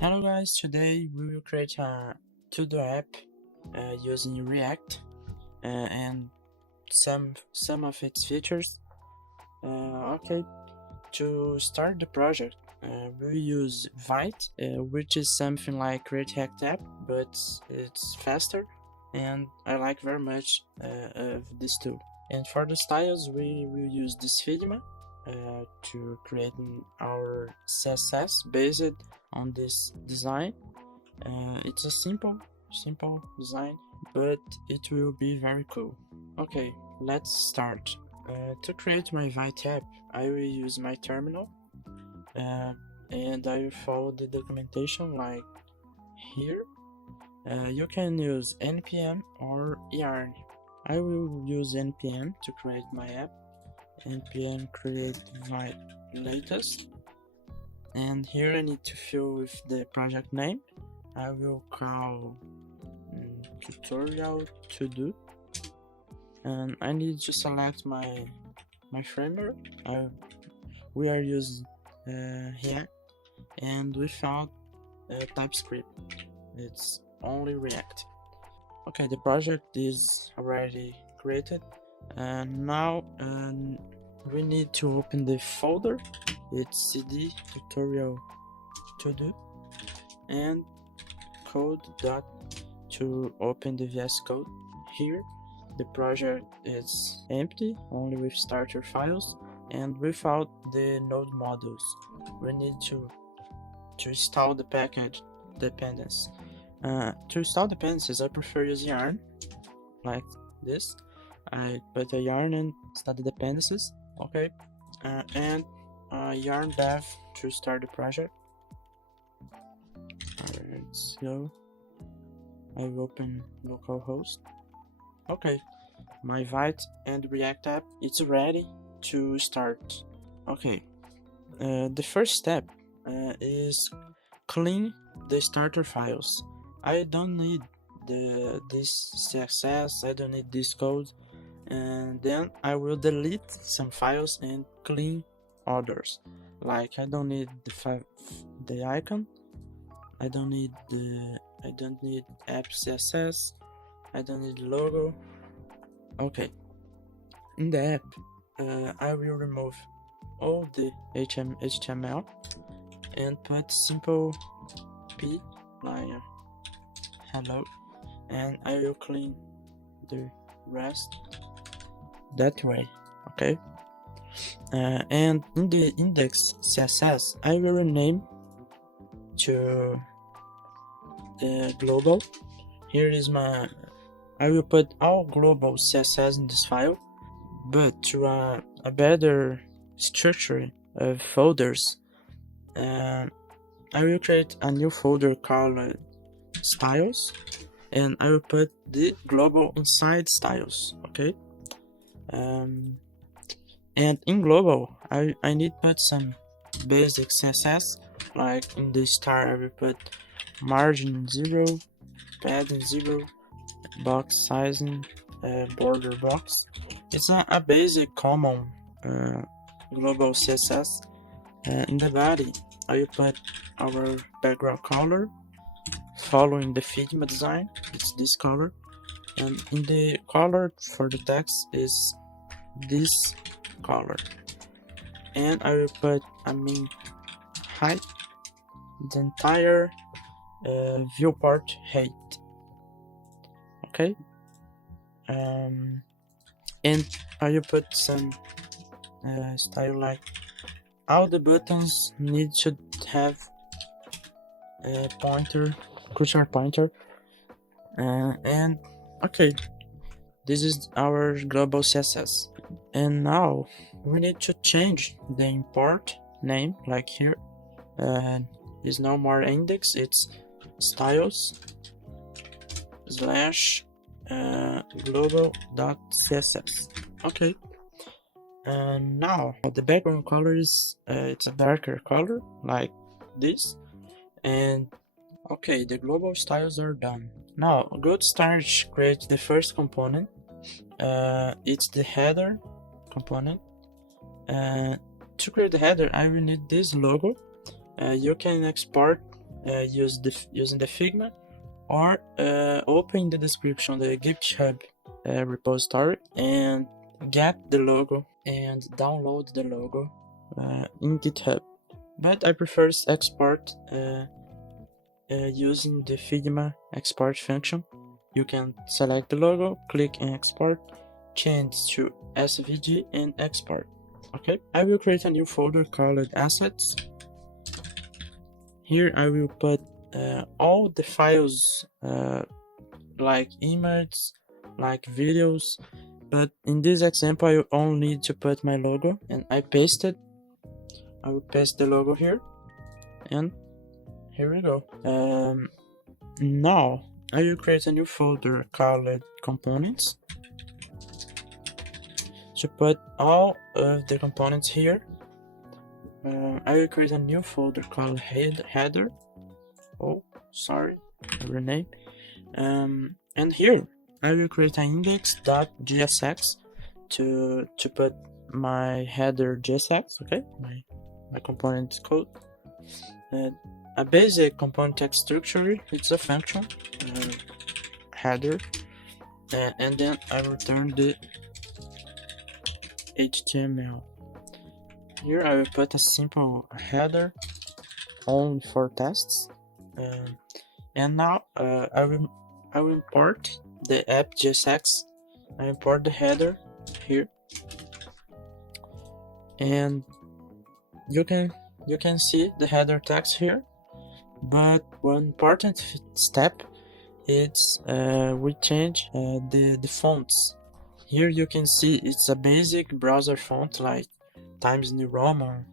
Hello guys, today we will create a ToDo app using React and some of its features. Okay, to start the project, we use Vite, which is something like React app, but it's faster, and I like very much of this tool. And for the styles, we will use this Figma to create our CSS based on this design. It's a simple design, but it will be very cool. Okay, let's start. To create my Vite app, I will use my terminal, and I will follow the documentation like here. You can use npm or yarn. I will use npm to create my app. npm create Vite latest, and here I need to fill with the project name. I will call tutorial ToDo, and I need to select my framework. We are using React, and without TypeScript, it's only React. Okay, the project is already created, and now we need to open the folder. It's cd tutorial ToDo and code dot to open the VS Code. Here the project is empty, only with starter files and without the node modules. We need to install the package dependencies. To install dependencies, I prefer using yarn like this. I put a yarn and install the dependencies. Okay, and yarn dev to start the project. Alright, let's go. I will open localhost. Okay, my Vite and React app it's ready to start. Okay, the first step is clean the starter files. I don't need this CSS, I don't need this code, and then I will delete some files and clean others. Like I don't need the icon, I don't need app CSS, I don't need logo. Okay, in the app I will remove all the HTML and put simple p like hello, and I will clean the rest that way. Okay, and in the index CSS I will rename to the global. Here is my, I will put all global CSS in this file, but to a better structure of folders, I will create a new folder called styles, and I will put the global inside styles. Okay, and in global I need to put some basic CSS, like in the star I will put margin 0, padding 0, box sizing, border box. It's a basic common global CSS. In the body I will put our background color following the Figma design, it's this color, and in the color for the text is this color, and I will put height, the entire viewport height. Okay, and I will put some style like all the buttons should have a pointer, cursor pointer, and okay, this is our global CSS. And now we need to change the import name, like here, is no more index, it's styles slash global.css. Okay, and now the background color is it's a darker color like this, and okay, the global styles are done. Now go to start create the first component. It's the header component, To create the header, I will need this logo. You can export using the Figma, or open the description the GitHub repository and get the logo and download the logo in GitHub. But I prefer export using the Figma export function. You can select the logo, click and export, change to SVG and export. Okay, I will create a new folder called assets. Here I will put all the files like images, like videos, but in this example I only need to put my logo, and I pasted. I will paste the logo here, and here we go. Now I will create a new folder called components to put all of the components here. I will create a new folder called header. Oh, sorry, rename. And here I will create an index.jsx to put my header JSX. Okay, my component code. A basic component text structure. It's a function header, and then I return the HTML. Here I will put a simple header only for tests, and now I will import the app.jsx. I import the header here, and you can see the header text here. But one important step is we change the fonts. Here you can see it's a basic browser font like Times New Roman,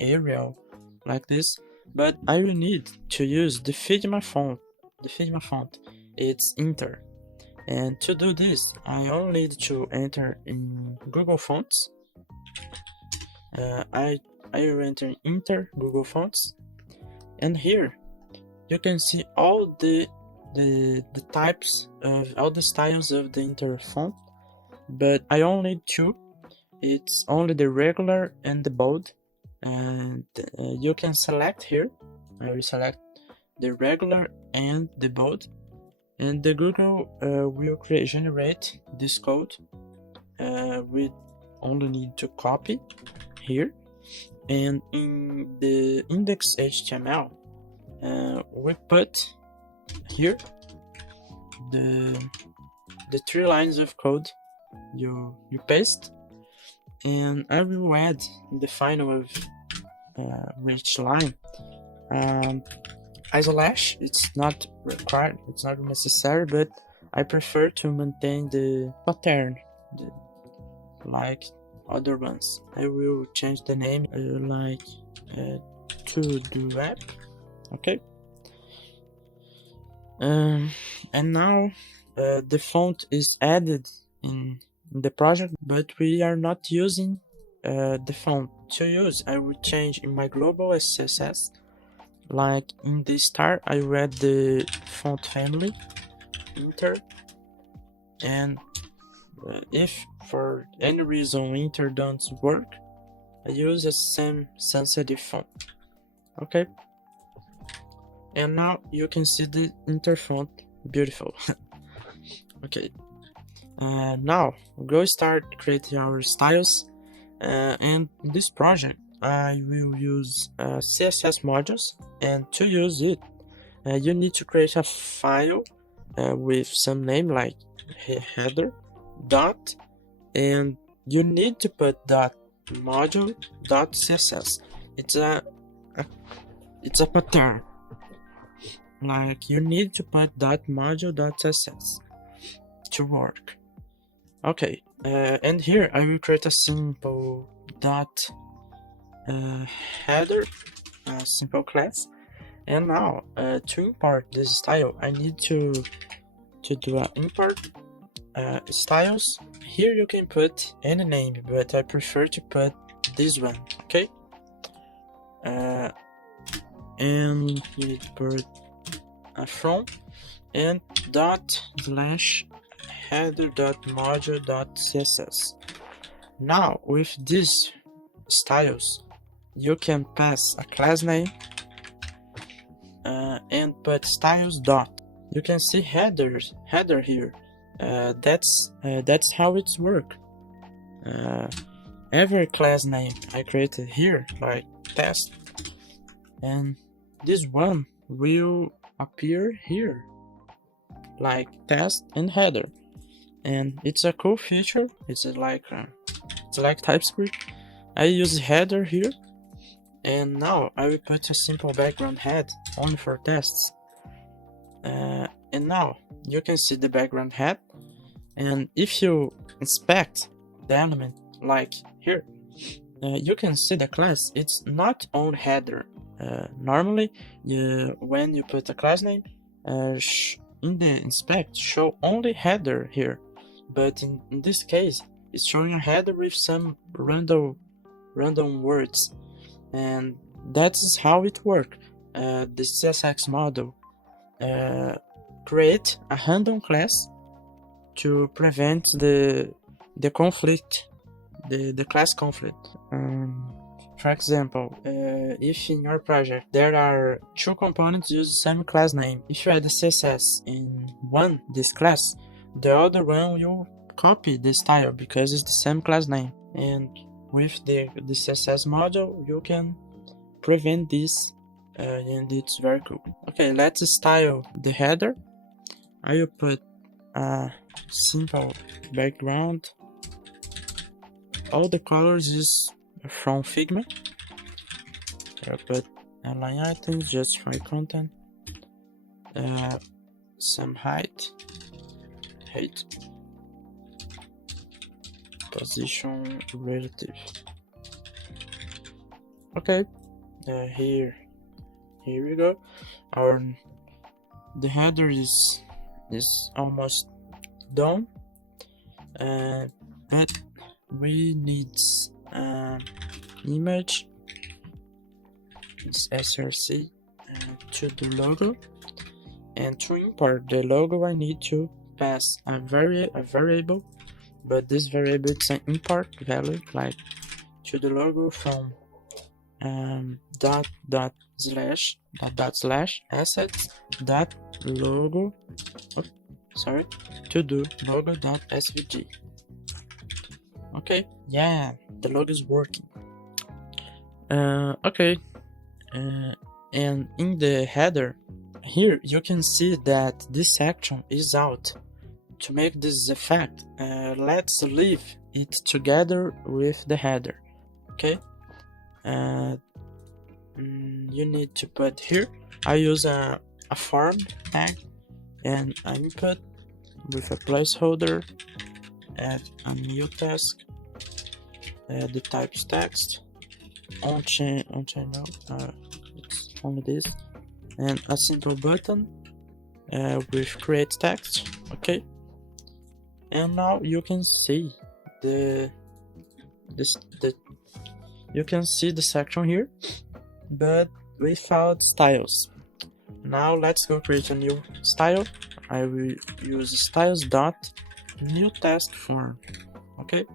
Arial, like this. But I will need to use the Figma font. The Figma font, it's Inter. And to do this, I only need to enter in Google Fonts. I will enter Inter Google Fonts, and here you can see all the types of all the styles of the Inter font. But I only need two. It's only the regular and the bold, and you can select here. I will select the regular and the bold, and the Google will generate this code. We only need to copy here, and in the index HTML we put here the 3 lines of code you paste, and I will add in the final of each line a slash. It's not required, it's not necessary, but I prefer to maintain the pattern like other ones. I will change the name like ToDo App. Okay, and now the font is added in the project, but we are not using the font. To use, I will change in my global CSS. Like in the start, I read the font family Inter, and if for any reason Inter doesn't work, I use the same sensitive font. Okay, and now you can see the Inter font, beautiful. Okay, now go start creating our styles, and in this project I will use CSS modules, and to use it you need to create a file with some name like header dot, and you need to put dot module dot CSS. It's a pattern, like you need to put dot module dot CSS to work. Okay, and here I will create a simple dot header, simple class. And now to import this style, I need to do an import styles. Here you can put any name, but I prefer to put this one. Okay, and you need to put a from and dot slash header dot module dot CSS. Now with this styles, you can pass a class name and put styles dot. You can see header here. That's how it's work. Every class name I created here, like test, and this one will appear here, like test and header. And it's a cool feature. It's like TypeScript. I use header here, and now I will put a simple background head only for tests. And now you can see the background head, and if you inspect the element like here, you can see the class. It's not on header. Normally, when you put a class name, in the inspect show only header here, but in this case it's showing a header with some random words, and that's how it works. The CSS model create a random class to prevent the conflict, the class conflict. For example, if in your project there are two components use the same class name, if you add a CSS in this class, the other one will copy the style because it's the same class name. And with the CSS module, you can prevent this, and it's very cool. Okay, let's style the header. I will put a simple background. All the colors is from Figma. I put align items, justify content, some height, position relative. Okay, here we go. The header is almost done, but we need image, src, to the logo, and to import the logo I need to pass a variable, but this variable is an import value, like to the logo from // assets logo, ToDo logo.svg. Okay, yeah, the logo is working. Okay, and in the header here you can see that this section is out. To make this effect, let's leave it together with the header. Okay, you need to put here. I use a form tag and I input with a placeholder, add a new task, the type is text, on channel, it's only this, and a simple button with create text. Okay, and now you can see the section here, but without styles. Now let's go create a new style. I will use styles dot new task form. Okay,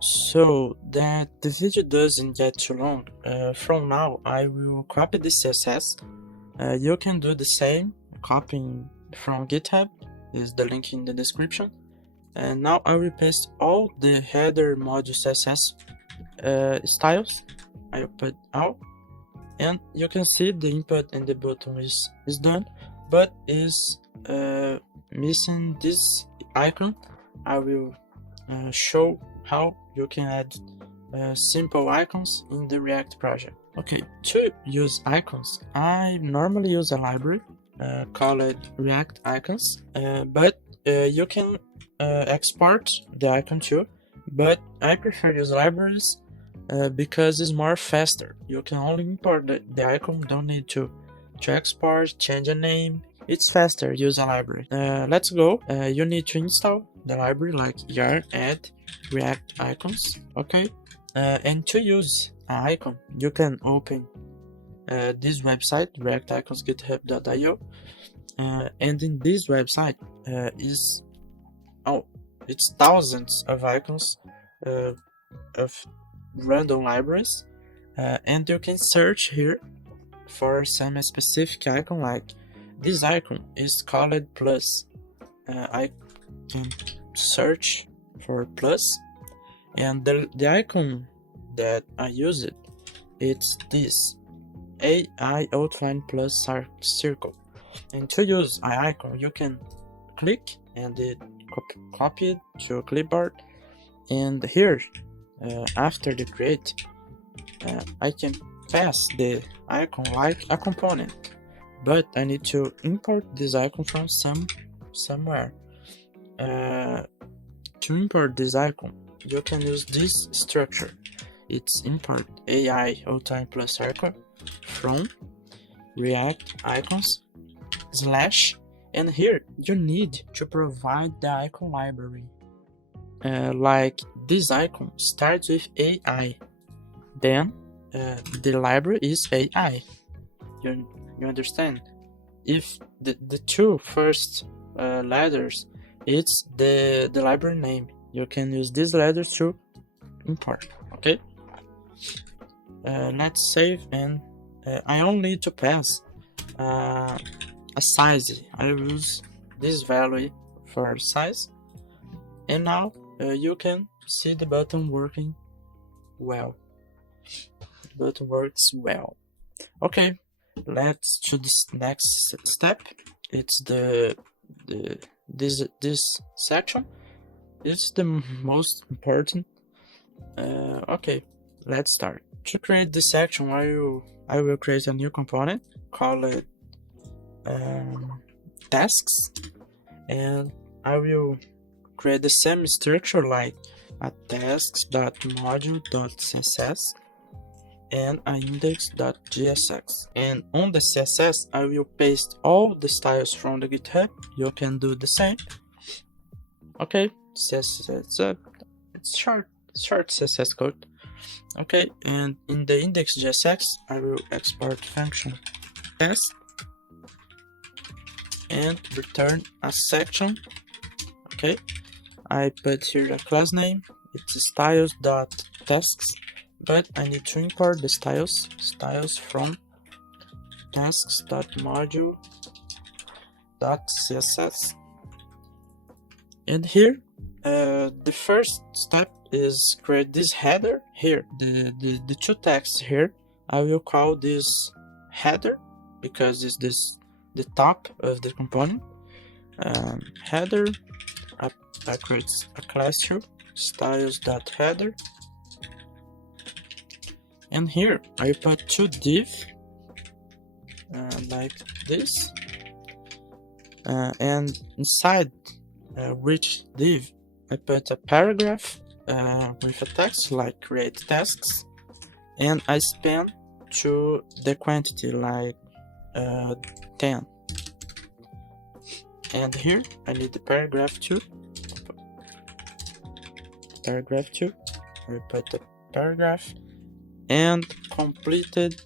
so that the video doesn't get too long, from now I will copy the CSS. You can do the same, copying from GitHub, is the link in the description. And now I will paste all the header module CSS styles. I will put all, and you can see the input and the button is done, but is missing this icon. I will show how you can add simple icons in the React project. Okay, to use icons, I normally use a library called React Icons, but you can export the icon too, but I prefer use libraries because it's more faster. You can only import the icon, don't need to export, change a name. It's faster, use a library. Let's go. You need to install the library like yar add react icons. Okay, and to use an icon, you can open this website, reacticons.github.io, and in this website it's thousands of icons of random libraries, and you can search here for some specific icon. Like this icon is called plus. I can search for plus, and the icon that I use it's this AI outline plus circle. And to use an icon, you can click and it copy it to a clipboard, and here after the create I can pass the icon like a component, but I need to import this icon from somewhere. To import this icon, you can use this structure. It's import AI outline plus circle from React icons / and here you need to provide the icon library. Like this icon starts with AI, then the library is AI. You understand? If the two first letters, it's the library name. You can use these letters to import. Okay. Let's save, and I only need to pass a size. I use this value for size, and now you can see the button working well. The button works well. Okay, let's to this next step. It's this section. It's the most important. Okay, let's start. To create this section, I will create a new component, call it tasks, and I will create the same structure like a tasks.module.css and a index.jsx. And on the CSS, I will paste all the styles from the GitHub. You can do the same. Okay, CSS, it's short CSS code. Okay, and in the index.jsx, I will export function test and return a section. Okay, I put here a class name. It's styles.tasks, but I need to import the styles from tasks.module.css. And here, the first step is create this header here. The two texts here, I will call this header because it's the top of the component. Header, I create a class here, styles.header, and here I put two div like this, and inside which div I put a paragraph with a text like create tasks, and I span to the quantity like 10. And here I need the paragraph 2. I put the paragraph and completed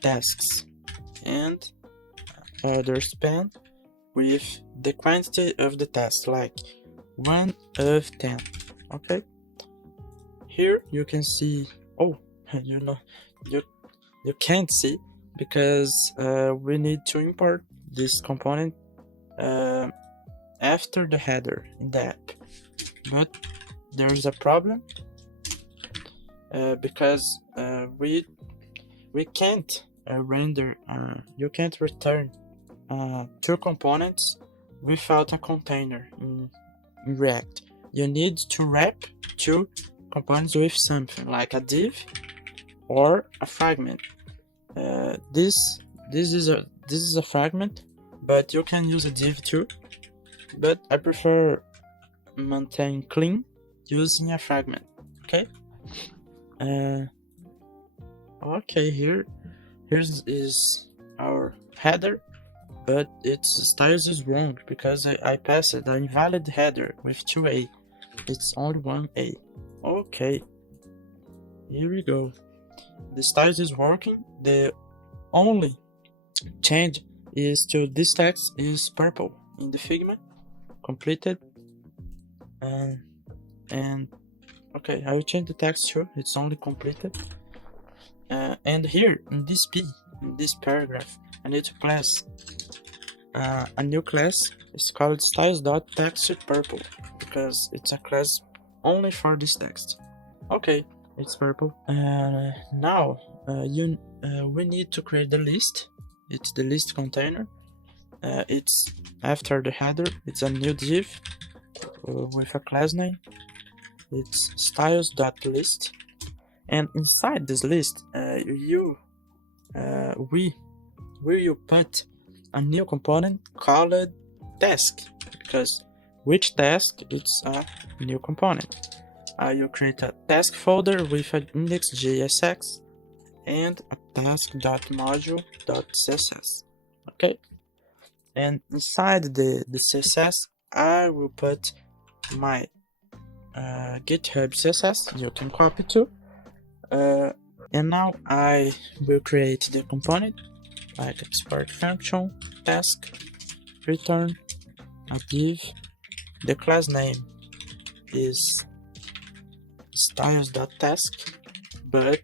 tasks, and other span with the quantity of the task like 1 of 10. Okay, here you can see, you can't see because we need to import this component after the header in the app, but there's a problem because we can't render, you can't return two components without a container in React. You need to wrap two components with something like a div or a fragment. This is a fragment, but you can use a div too, but I prefer maintain clean using a fragment. Okay. Okay, here's is our header, but its styles is wrong because I passed an invalid header with 2A. It's only 1A. Okay, here we go. The styles is working. The only change is to this text is purple in the Figma. Completed. And okay, I will change the text too. It's only completed. And here in this paragraph, I need to class a new class. It's called styles.textPurple because it's a class only for this text. Okay, it's purple. Now we need to create the list. It's the list container. It's after the header. It's a new div with a class name. It's styles.list, and inside this list, we will put a new component called task, because which task it's a new component. You create a task folder with an index.jsx and a task.module.css. Okay, and inside the CSS, I will put my GitHub CSS. You can copy too. And now I will create the component like export function, task, return a div. The class name is styles.task, but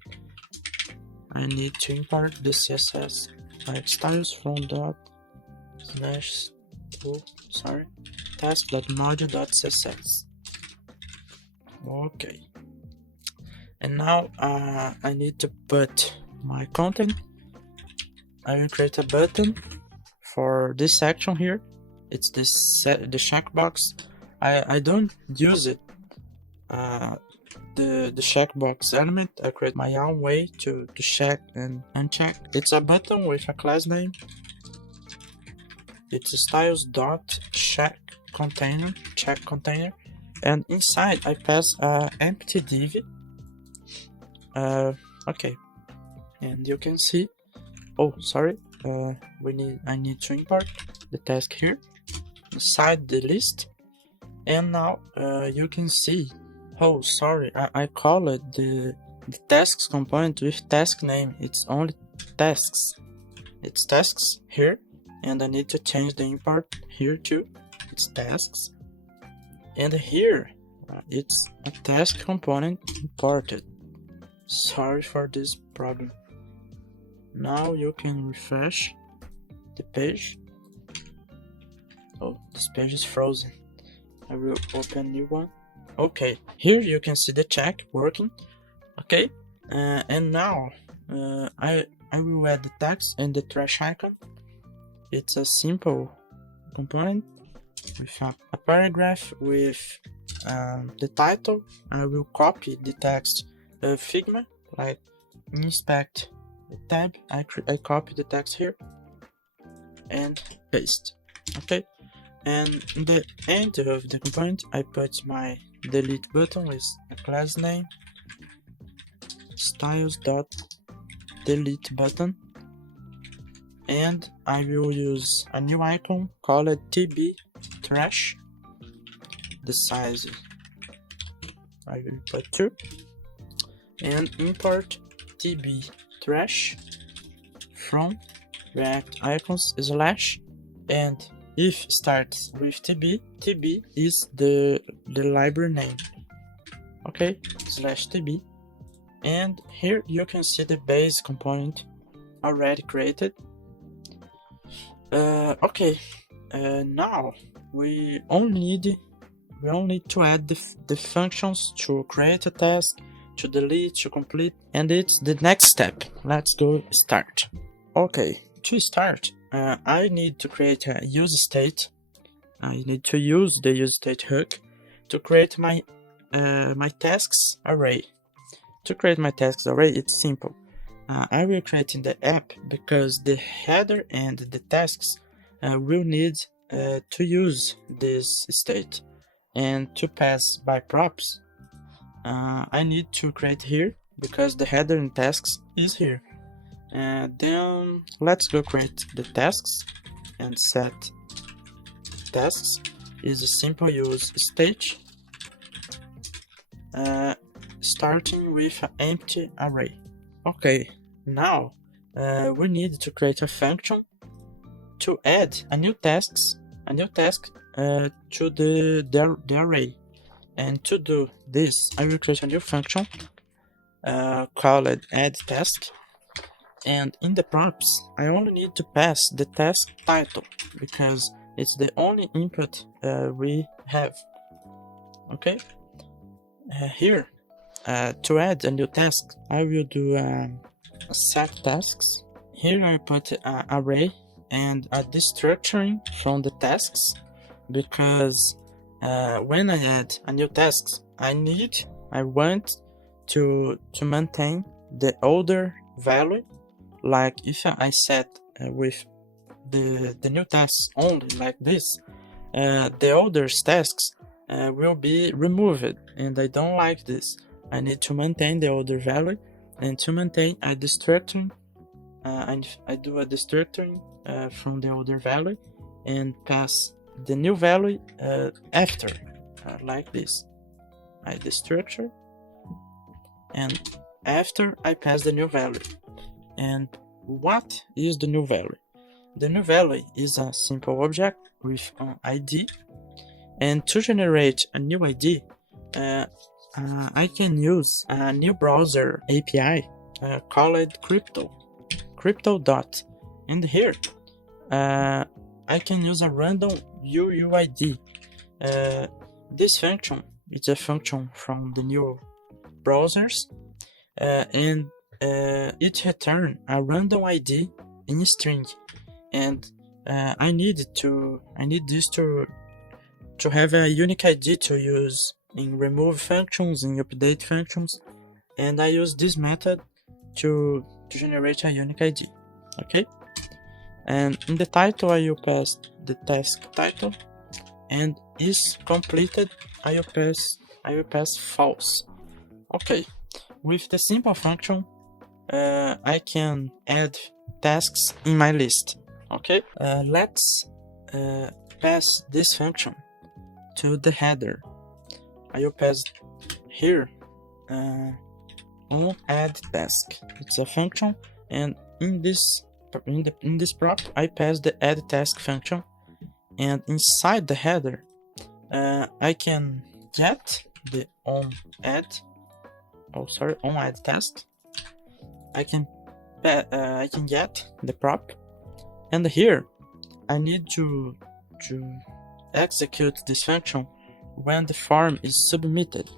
I need to import the CSS like styles from task.module.css. Okay. And now I need to put my content. I will create a button for this section here. It's the checkbox. I don't use it. The checkbox element, I create my own way to check and uncheck. It's a button with a class name. It's a styles.check container, and inside I pass empty div. Okay, and you can see. Oh, sorry. I need to import the task here inside the list, and now you can see. Oh, sorry. I call it the tasks component with task name. It's only tasks. It's tasks here, and I need to change the import here too. It's tasks, and here it's a task component imported. Sorry for this problem. Now you can refresh the page. Oh, this page is frozen. I will open a new one. Okay, here you can see the check working. Okay, and now I will add the text and the trash icon. It's a simple component with a paragraph with the title. I will copy the text Figma, like inspect the tab. I copy the text here and paste. Okay, and in the end of the component, I put my delete button with a class name styles.delete button, and I will use a new icon called TB trash. The size I will put 2, and import TB trash from React icons / and if starts with TB is the library name. Okay, /TB, and here you can see the base component already created. Okay, now we only need to add the functions to create a task, to delete, to complete, and it's the next step. Let's go start. Okay, to start, I need to create a use state. I need to use the use state hook to create my tasks array. To create my tasks array, it's simple. I will create in the app because the header and the tasks will need to use this state, and to pass by props. I need to create here because the header and tasks is here. Then let's go create the tasks and set tasks is a simple use state, starting with an empty array. Okay, now we need to create a function to add a new task to the array. And to do this, I will create a new function called add task. And in the props, I only need to pass the task title because it's the only input we have. Okay. Here, to add a new task, I will do a set tasks. Here I put an array and a destructuring from the tasks because when I add a new task, I want to maintain the older value. Like if I set with the new tasks only like this, the older tasks will be removed, and I don't like this. I need to maintain the older value, and to maintain a destructuring, I do a destructuring from the older value and pass the new value after, like this. I destructure, and after I pass the new value. And what is the new value? The new value is a simple object with an ID, and to generate a new ID, I can use a new browser API called crypto dot, and here I can use a random UUID. This function is a function from the new browsers, and it returns a random ID in string, and I need this to have a unique ID to use in remove functions, in update functions, and I use this method to generate a unique ID. Okay, and in the title I will pass the task title, and is completed I will pass false. Okay, with the simple function I can add tasks in my list. Okay, let's pass this function to the header. I will pass here on add task. It's a function, and in this prop I pass the add task function, and inside the header I can get the on add task. I can get the prop, and here I need to execute this function when the form is submitted.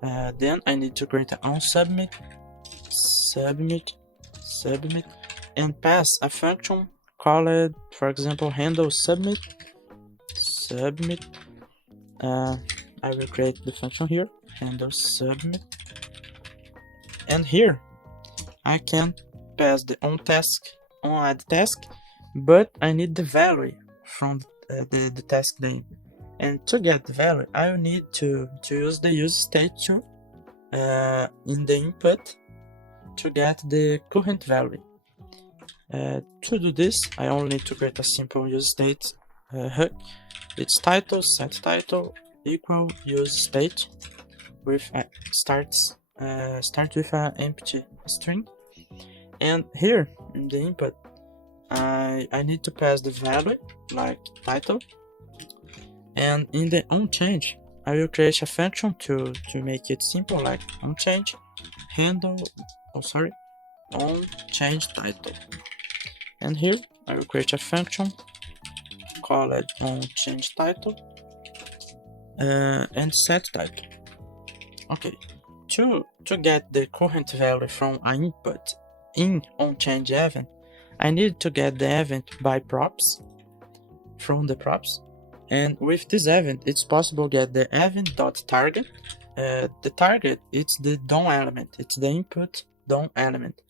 Then I need to create an on submit, and pass a function called, for example, handle submit. I will create the function here, handle submit, and here I can pass the on add task, but I need the value from the task name. And to get the value, I will need to use the use state in the input to get the current value. To do this, I only need to create a simple use state hook. It's title set title equal use state with start with an empty string. And here in the input, I need to pass the value like title. And in the onChange, I will create a function to make it simple, like onChange onChange title. And here I will create a function called onChange title and set title. Okay, to get the current value from an input in onChange event, I need to get the event by props from the props. And with this event, it's possible to get the event.target. The target, it's the DOM element. It's the input DOM element.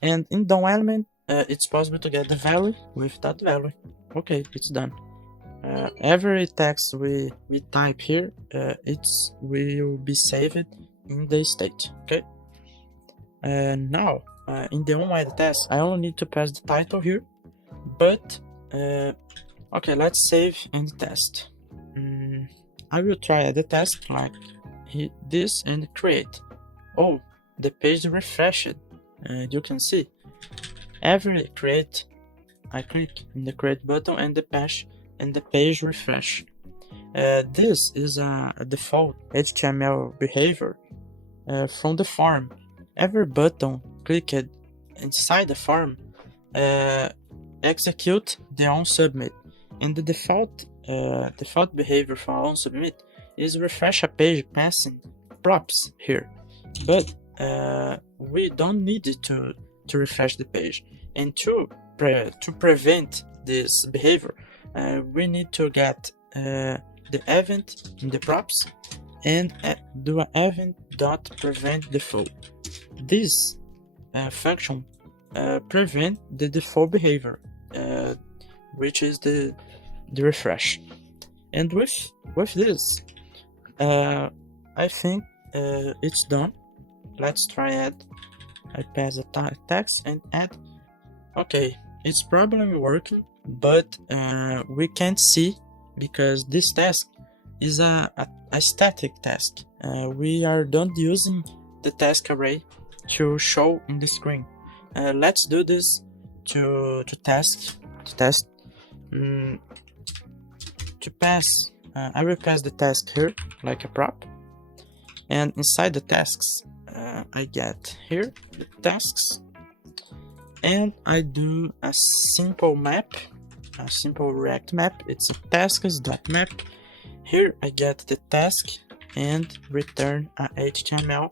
And in DOM element, it's possible to get the value with that value. Okay, it's done. Every text we type here, will be saved in the state. Okay. Now, in the onAdd task, I only need to pass the title here, but okay, let's save and test. I will try the task like this and create. Oh, the page refreshed. You can see every create, I click in the create button and the page refresh. This is a default HTML behavior from the form. Every button clicked inside the form execute the onSubmit, and the default behavior for onSubmit is refresh a page passing props here, but we don't need it to refresh the page. And to prevent this behavior, we need to get the event in the props and do an event dot prevent default. This function prevent the default behavior, which is the refresh. And with this, I think it's done. Let's try it. I pass a text and add. Okay, it's probably working, but we can't see because this task is a static task. We are not using the task array to show in the screen. Let's do this to test. To pass, I will pass the task here like a prop, and inside the tasks I get here the tasks, and I do a simple map, a simple React map. It's a tasks.map. Here I get the task and return a HTML,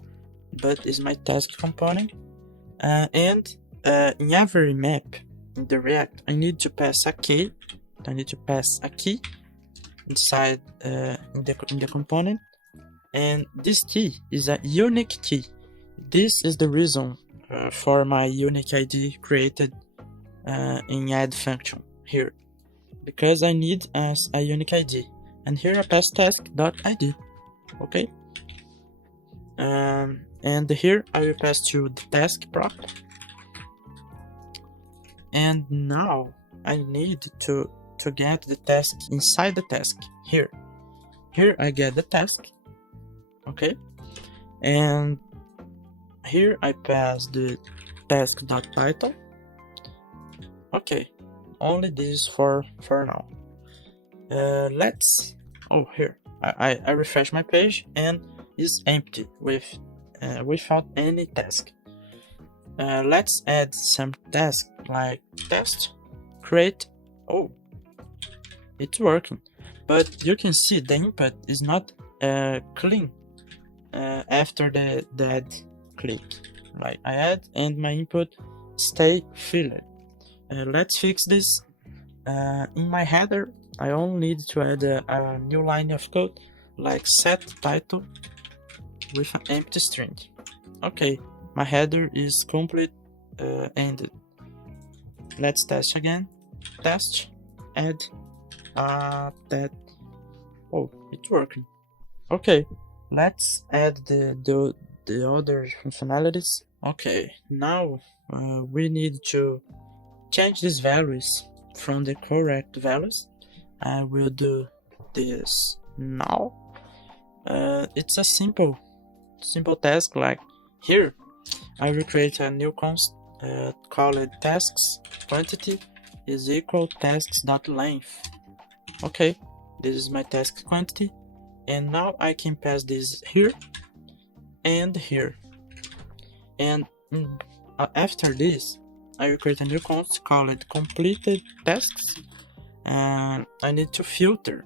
but is my task component. And in every map in the React, I need to pass a key. I need to pass a key inside in the component, and this key is a unique key. This is the reason for my unique ID created in add function here, because I need as a unique ID, and here I pass task.id. Okay, and here I will pass to the task prop, and now I need to get the task inside the task. Here I get the task. Okay, and here I pass the task.title. Okay, only this for now. Let's here I refresh my page and it's empty without any task. Let's add some task like test create. Oh, it's working, but you can see the input is not clean after the add click. Like I add and my input stay filled. Let's fix this. In my header, I only need to add a new line of code like set title with an empty string. Okay, my header is complete ended. Let's test again. Test add that. Oh, it's working. Okay, let's add the other functionalities. Okay, now we need to change these values from the correct values. I will do this now. It's a simple task. Like here, I will create a new const called tasks quantity is equal tasks.length. Okay, this is my task quantity, and now I can pass this here and here. And after this, I will create a new const called completed tasks, and I need to filter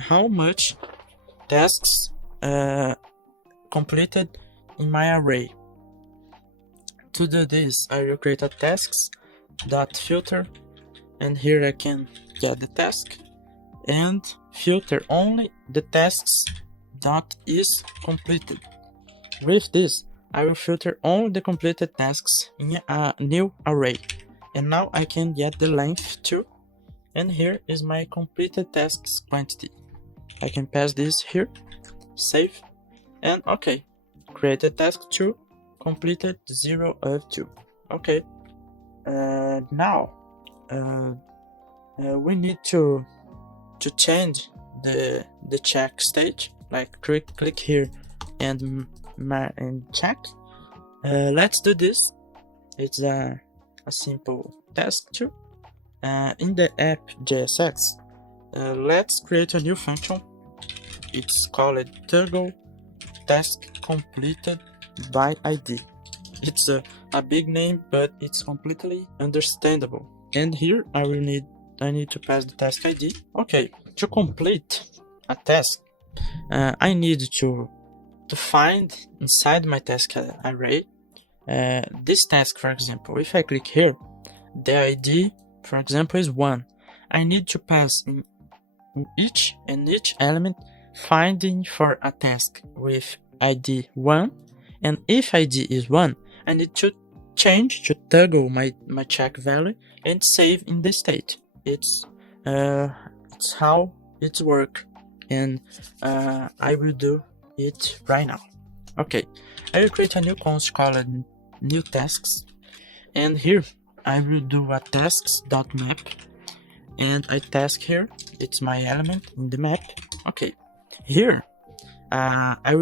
how much tasks completed in my array. To do this, I will create a tasks.filter, and here I can get the task and filter only the tasks that is completed. With this, I will filter only the completed tasks in a new array, and now I can get the length too. And here is my completed tasks quantity. I can pass this here, save, and okay, created task 2, completed 0 of 2. Okay, now we need to change the check stage. Like click here and check. Let's do this. It's a simple task too. In the app JSX, let's create a new function it's called ToDo Task Completed by ID. It's a big name, but it's completely understandable. And here I need to pass the task ID. Okay, to complete a task, I need to find inside my task array this task. For example, if I click here, the ID, for example, is 1. I need to pass in each element finding for a task with ID 1, and if ID is 1, I need to change to toggle my check value and save in the state. It's how it works, and I will do it right now. Okay, I will create a new const called new tasks, and here I will do a tasks.map, and I task here, it's my element in the map. Okay, here I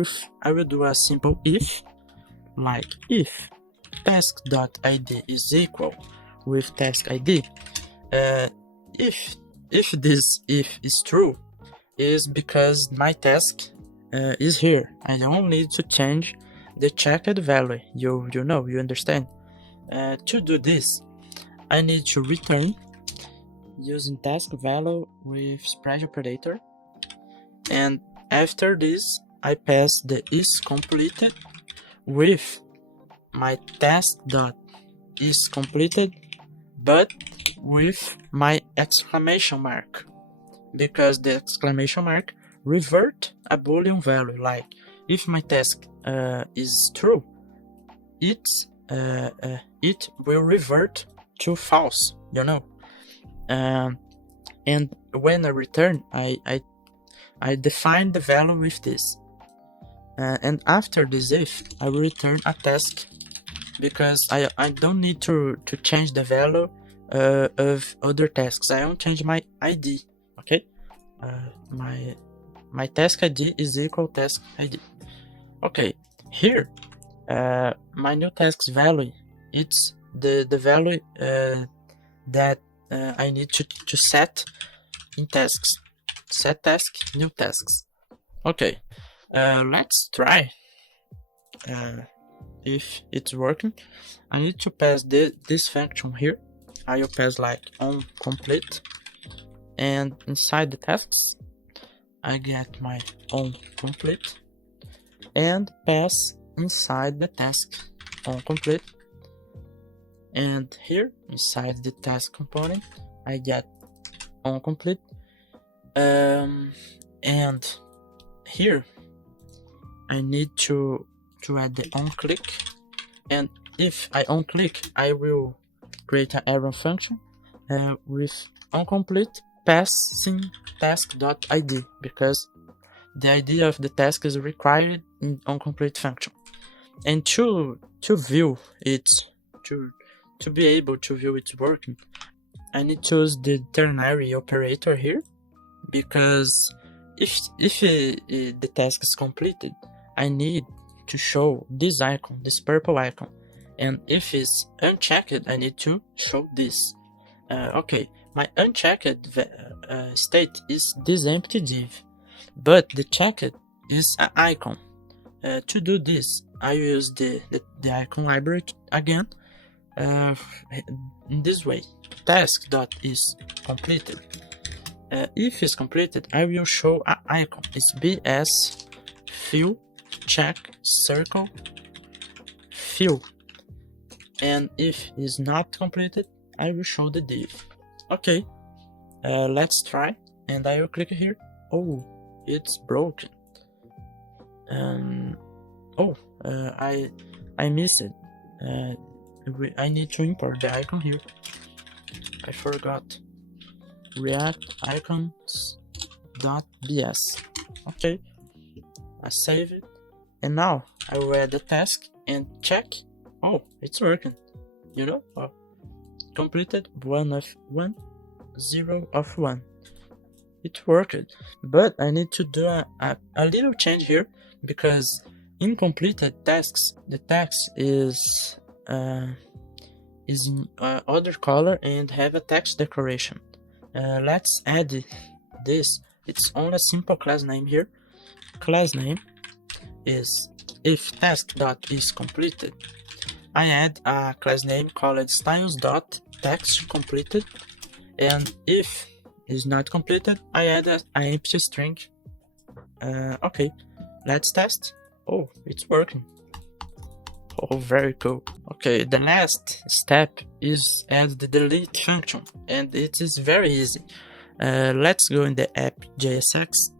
will do a simple if, like if task.id is equal with task ID. If this if is true, is because my task is here. I don't need to change the checked value. You understand. To do this, I need to return using task value with spread operator, and after this I pass the is completed with my task dot is completed, but with my exclamation mark, because the exclamation mark revert a boolean value. Like if my task is true, it will revert to false, and when I return, I define the value with this, and after this if, I will return a task, because I don't need to change the value of other tasks. I don't change my ID. Okay, my task ID is equal task ID. Okay, here my new task's value, it's the value that I need to set in tasks. Set task, new tasks. Okay, let's try if it's working. I need to pass this function here. I will pass like on complete, and inside the tasks I get my on complete and pass inside the task on complete, and here inside the task component I get on complete, and here I need to add the on click, and if I on click, I will create an error function with onComplete passing task.id, because the ID of the task is required in onComplete function. And to view it, to be able to view it working, I need to use the ternary operator here, because if the task is completed, I need to show this icon, this purple icon, and if it's unchecked, I need to show this. Okay, my unchecked state is this empty div, but the checked is an icon. To do this, I use the icon library again, in this way. Task.is completed. If it's completed, I will show an icon. It's BS fill check circle fill, and if it's not completed, I will show the div. Okay, let's try, and I will click here. Oh, it's broken. I missed it. I need to import the icon here. I forgot. React icons.bs. Okay, I save it, and now I will add the task and check. Oh, it's working. Completed 1 of 1, 0 of 1. It worked, but I need to do a little change here, because in completed tasks, the text is in other color and have a text decoration. Let's add this. It's only a simple class name here, class name is if task.isCompleted. I add a class name called styles.textCompleted, and if is not completed, I add an empty string. Okay, let's test. Oh, it's working. Oh, very cool. Okay, the last step is add the delete function, and it is very easy. Let's go in the app JSX,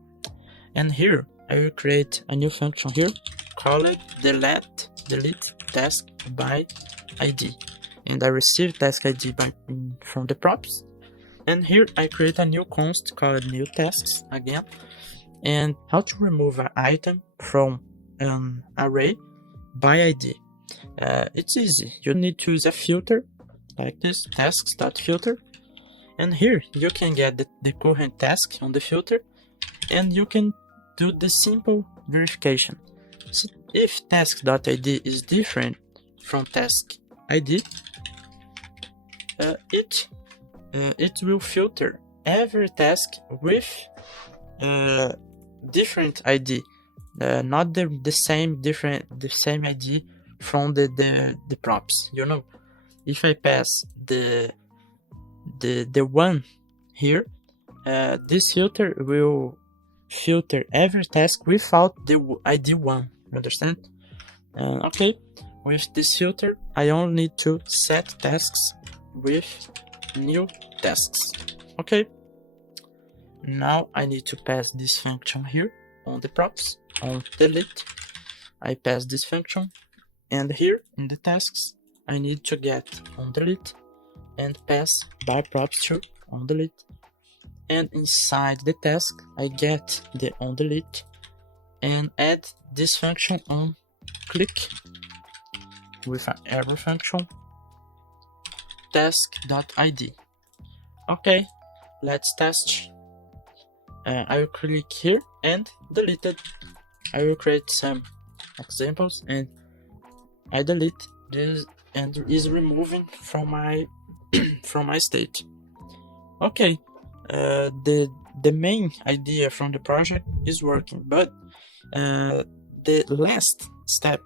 and here I will create a new function here, call it delete task by ID, and I receive task ID from the props. And here I create a new const called new tasks again. And how to remove an item from an array by ID. It's easy. You need to use a filter like this, tasks.filter. And here you can get the current task on the filter, and you can do the simple verification. So if task.id is different from task ID, it will filter every task with different ID, not the same ID from the props. You know, if I pass the one here, this filter will filter every task without the ID 1. Understand? Okay, with this filter, I only need to set tasks with new tasks. Okay, now I need to pass this function here on the props, on delete. I pass this function, and here in the tasks, I need to get on delete and pass by props to on delete. And inside the task, I get the on delete and add this function on click with an error function task.id. Okay, let's test. I will click here and delete it. I will create some examples and I delete this and is removing from my from my state. Okay, the main idea from the project is working, but the last step,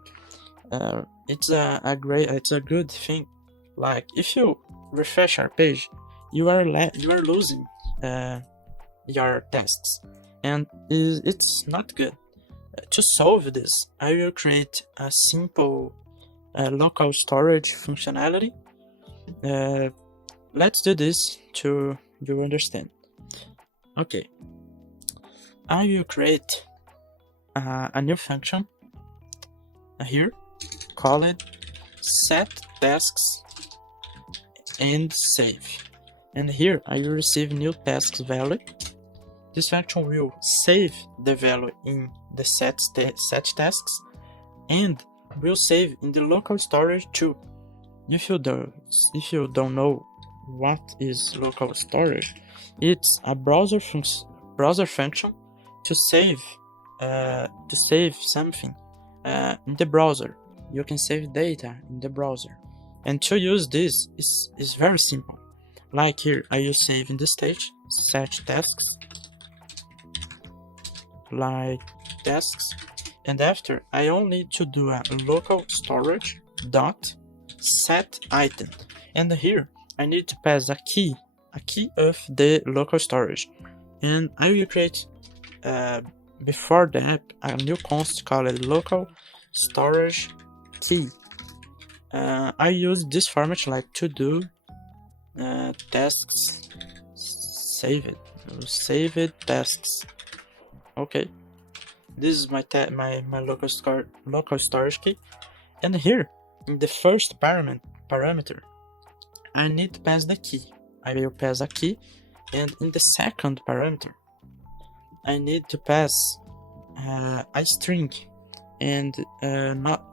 it's a good thing. Like if you refresh our page, you are losing your tasks, and it's not good. To solve this, I will create a simple local storage functionality. Let's do this to you understand. Okay, I will create a new function here, call it set tasks and save, and here I will receive new tasks value. This function will save the value in the set tasks and will save in the local storage too. If you don't know what is local storage, it's a browser function to save something in the browser. You can save data in the browser, and to use this is very simple. Like here, I will save in the stage set tasks, like tasks, and after I only need to do a local storage dot set item, and here I need to pass a key of the local storage, and I will create before the app a new const called local storage key. I use this format like ToDo tasks save it tasks. Okay, this is my local storage key, and here in the first parameter I need to pass the key. I will pass a key, and in the second parameter I need to pass a string, and not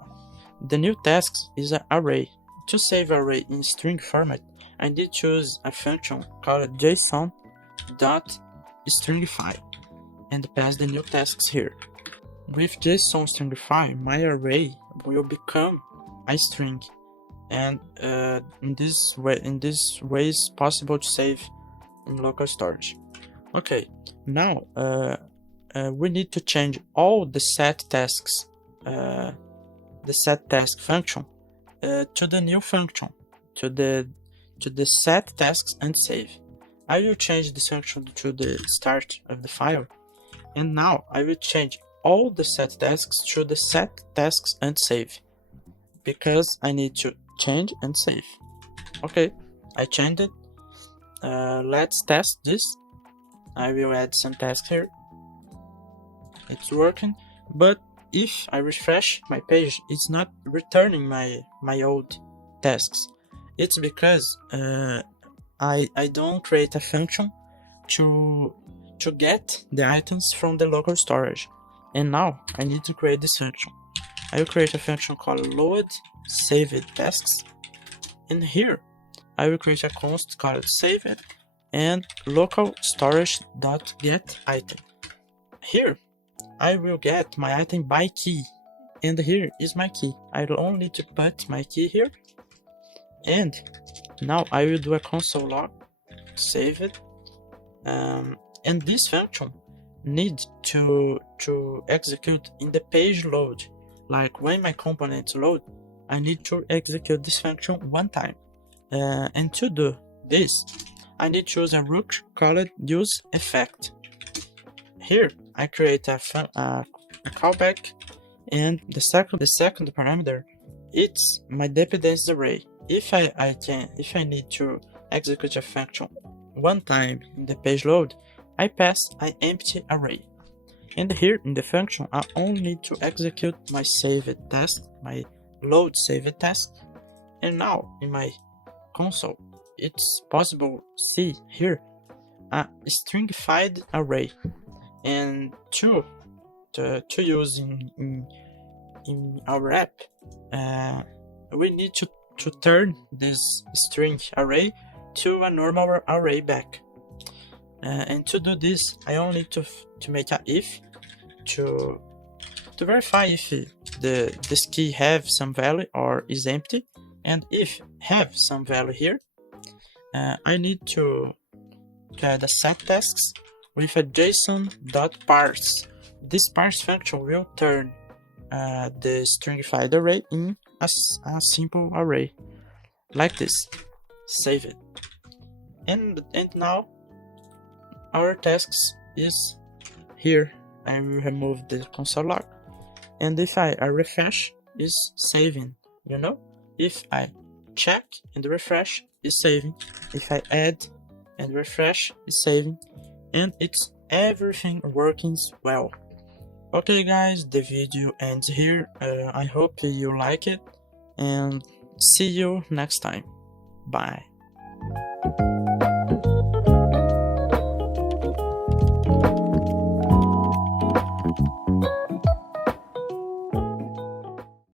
the new tasks is an array. To save array in string format, I need to use a function called JSON.stringify and pass the new tasks here. With JSON stringify, my array will become a string, and in this way it's possible to save in local storage. Okay, now we need to change all the set tasks, the set task function, to the new function, to the set tasks and save. I will change this function to the start of the file, and now I will change all the set tasks to the set tasks and save, because I need to change and save. Okay, I changed it. Let's test this. I will add some tasks here. It's working, but if I refresh my page, it's not returning my old tasks. It's because I don't create a function to get the items from the local storage, and now I need to create this function. I will create a function called load saved tasks, and here I will create a const called saved and local storage.get item. Here I will get my item by key, and here is my key. I will only need to put my key here, and now I will do a console log, save it, and this function needs to execute in the page load. Like when my components load, I need to execute this function one time, and to do this, I need to use a rook called use effect. Here I create a callback, and the second parameter, it's my dependencies array. If I need to execute a function one time in the page load, I pass an empty array. And here in the function, I only need to execute my saved task, my load saved task. And now in my console, it's possible to see here a stringified array. And to use in our app, we need to turn this string array to a normal array back. And to do this, I only need to make a if to verify if this key have some value or is empty. And if have some value here, I need to add a set tasks with a json.parse. This parse function will turn the stringified array in a simple array, like this. Save it. And now our tasks is here. I will remove the console log, and if I refresh, is saving. You know, if I check and refresh, is saving. If I add and refresh, is saving, and it's everything working well. Okay guys, the video ends here. I hope you like it, and see you next time. Bye.